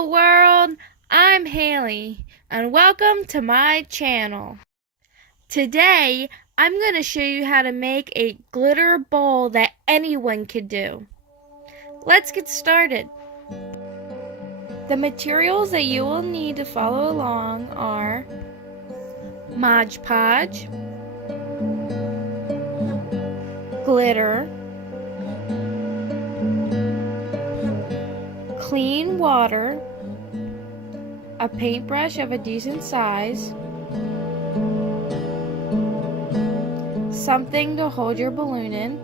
Hello world, I'm Haylei and welcome to my channel. Today I'm going to show you how to make a glitter bowl that anyone could do. Let's get started. The materials that you will need to follow along are Mod Podge, glitter, clean water, a paintbrush of a decent size, something to hold your balloon in,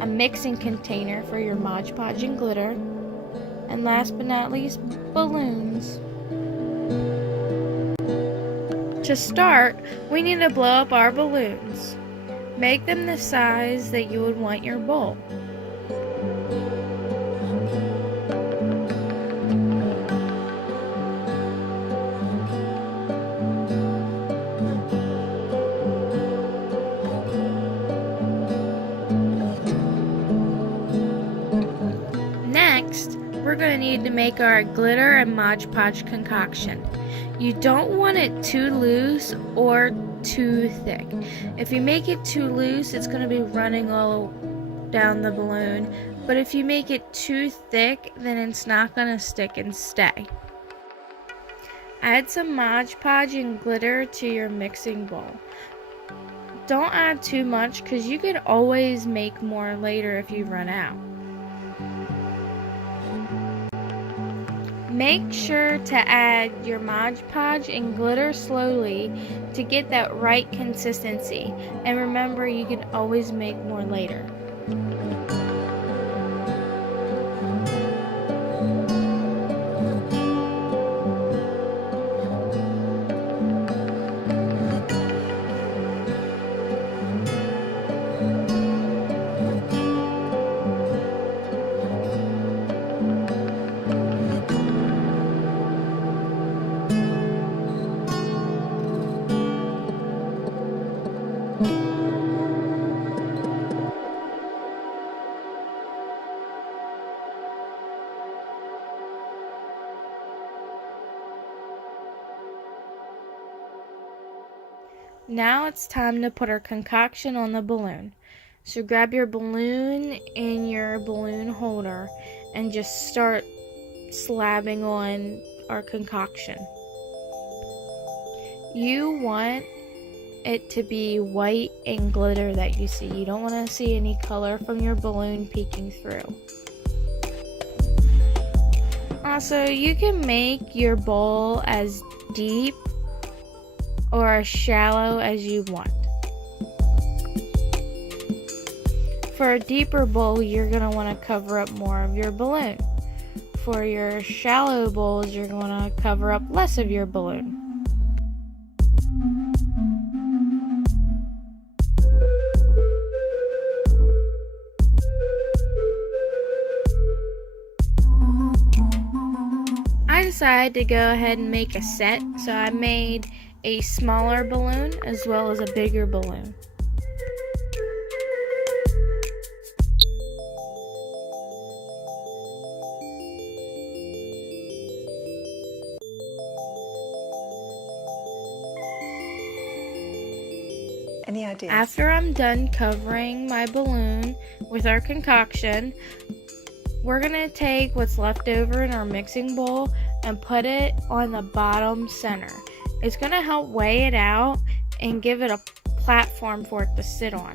a mixing container for your Mod Podge and glitter, and last but not least, balloons. To start, we need to blow up our balloons. Make them the size that you would want your bowl. Next, we're going to need to make our glitter and Mod Podge concoction. You don't want it too loose or too thick. If you make it too loose, it's going to be running all down the balloon. But if you make it too thick, then it's not going to stick and stay. Add some Mod Podge and glitter to your mixing bowl. Don't add too much because you could always make more later if you run out. Make sure to add your Mod Podge and glitter slowly to get that right consistency. And remember, you can always make more later. Now it's time to put our concoction on the balloon. So grab your balloon and your balloon holder and just start slabbing on our concoction. You want it to be white and glitter that you see. You don't want to see any color from your balloon peeking through. Also, you can make your bowl as deep or as shallow as you want. For a deeper bowl, you're going to want to cover up more of your balloon. For your shallow bowls, you're going to cover up less of your balloon. I decided to go ahead and make a set, so I made a smaller balloon as well as a bigger balloon. Any ideas? After I'm done covering my balloon with our concoction, we're going to take what's left over in our mixing bowl and put it on the bottom center. It's going to help weigh it out and give it a platform for it to sit on.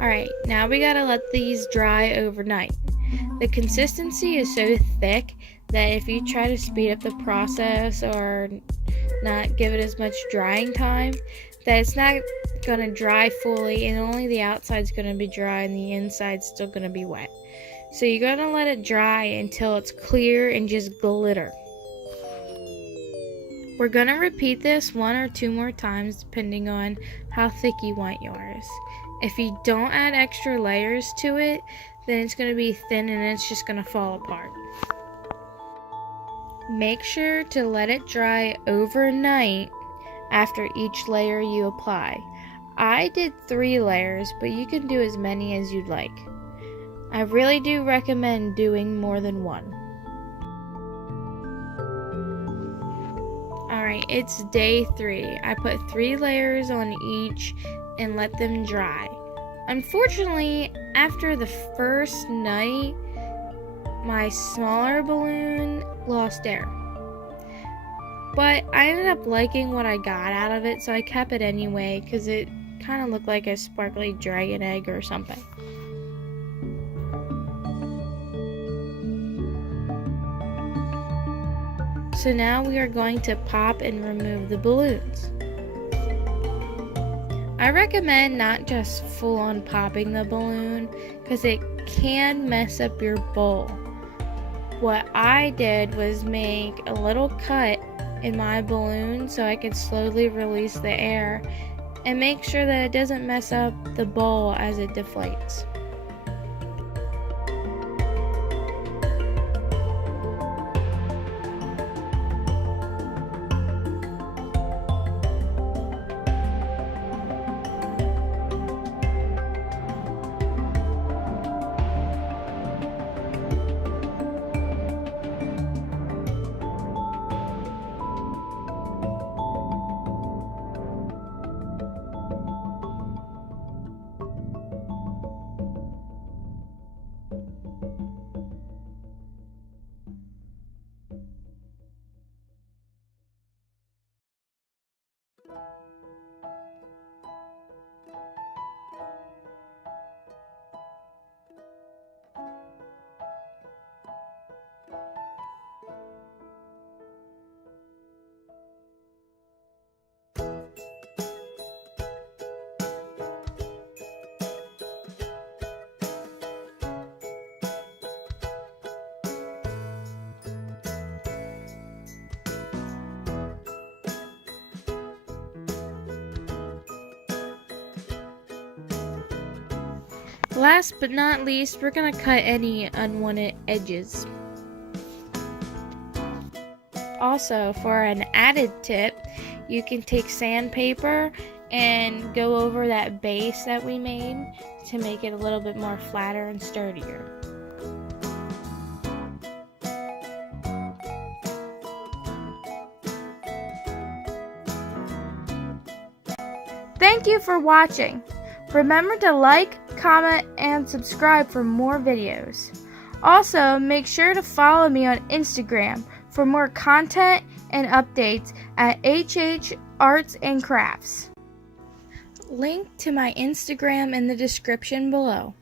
Alright, now we gotta let these dry overnight. The consistency is so thick that if you try to speed up the process or not give it as much drying time, that it's not going to dry fully and only the outside's going to be dry and the inside's still going to be wet. So you're going to let it dry until it's clear and just glitter. We're going to repeat this 1 or 2 more times depending on how thick you want yours. If you don't add extra layers to it, then it's going to be thin and it's just going to fall apart. Make sure to let it dry overnight after each layer you apply. I did 3 layers, but you can do as many as you'd like. I really do recommend doing more than 1. Alright, it's day 3. I put 3 layers on each and let them dry. Unfortunately, after the first night, my smaller balloon lost air. But I ended up liking what I got out of it, so I kept it anyway because it kind of looked like a sparkly dragon egg or something. So now we are going to pop and remove the balloons. I recommend not just full on popping the balloon because it can mess up your bowl. What I did was make a little cut in my balloon so I could slowly release the air and make sure that it doesn't mess up the bowl as it deflates. Last but not least, we're going to cut any unwanted edges. Also, for an added tip, you can take sandpaper and go over that base that we made to make it a little bit more flatter and sturdier. Thank you for watching. Remember to like, comment, and subscribe for more videos. Also, make sure to follow me on Instagram for more content and updates at HH Arts and Crafts. Link to my Instagram in the description below.